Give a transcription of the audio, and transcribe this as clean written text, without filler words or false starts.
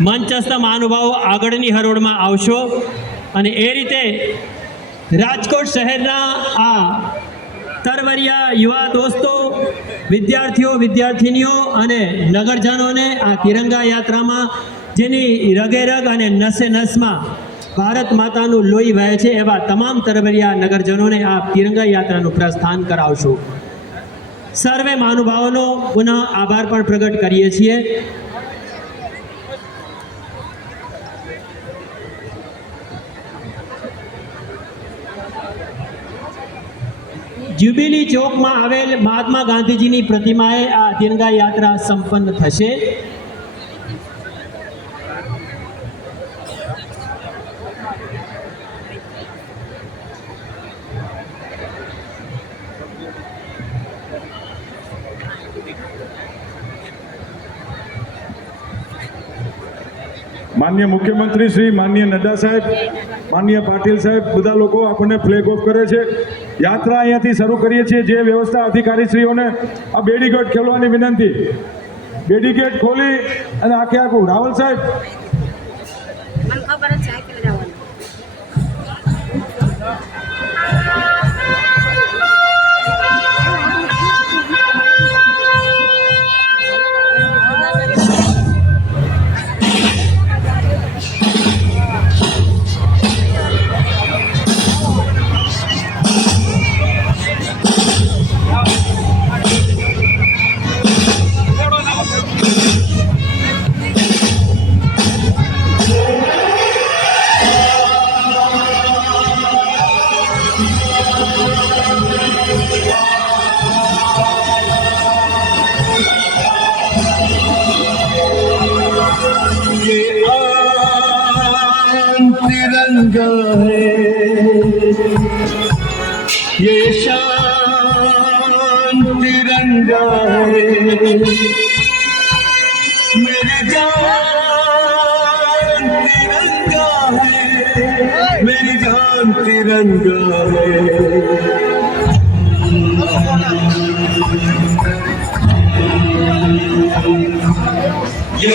મંચસ્થ મહાનુભાવો આગળની હરોળમાં આવશો અને એ રીતે રાજકોટ શહેરના આ તરવરિયા યુવા દોસ્તો, વિદ્યાર્થીઓ, વિદ્યાર્થિનીઓ અને નગરજનોને આ તિરંગા યાત્રામાં જેની રગે રગ અને નસે નસમાં ભારત માતાનું લોહી વહે છે એવા તમામ તરવરિયા નગરજનોને આ તિરંગા યાત્રાનું પ્રસ્થાન કરાવશું. સર્વે મહાનુભાવોનો પુનઃ આભાર પણ પ્રગટ કરીએ છીએ. જ્યુબિલી ચોકમાં આવેલ મહાત્મા ગાંધીજીની પ્રતિમાએ આ તિરંગા યાત્રા સંપન્ન થશે. माननीय मुख्यमंत्री श्री, माननीय नड्डा साहेब, माननीय पाटिल साहेब બધા લોકો આપણને ફ્લેગ ઓફ કરે છે. યાત્રા અહીંયાથી શરૂ કરીએ છીએ. જે વ્યવસ્થા અધિકારીશ્રીઓને આ બેડીગેટ ખોલવાની વિનંતી. બેડીગેટ ખોલી અને આખે આખું રાવલ સાહેબ तिरंगा है, ये शान तिरंगा है, मेरी जान तिरंगा है, मेरी जान तिरंगा है. ये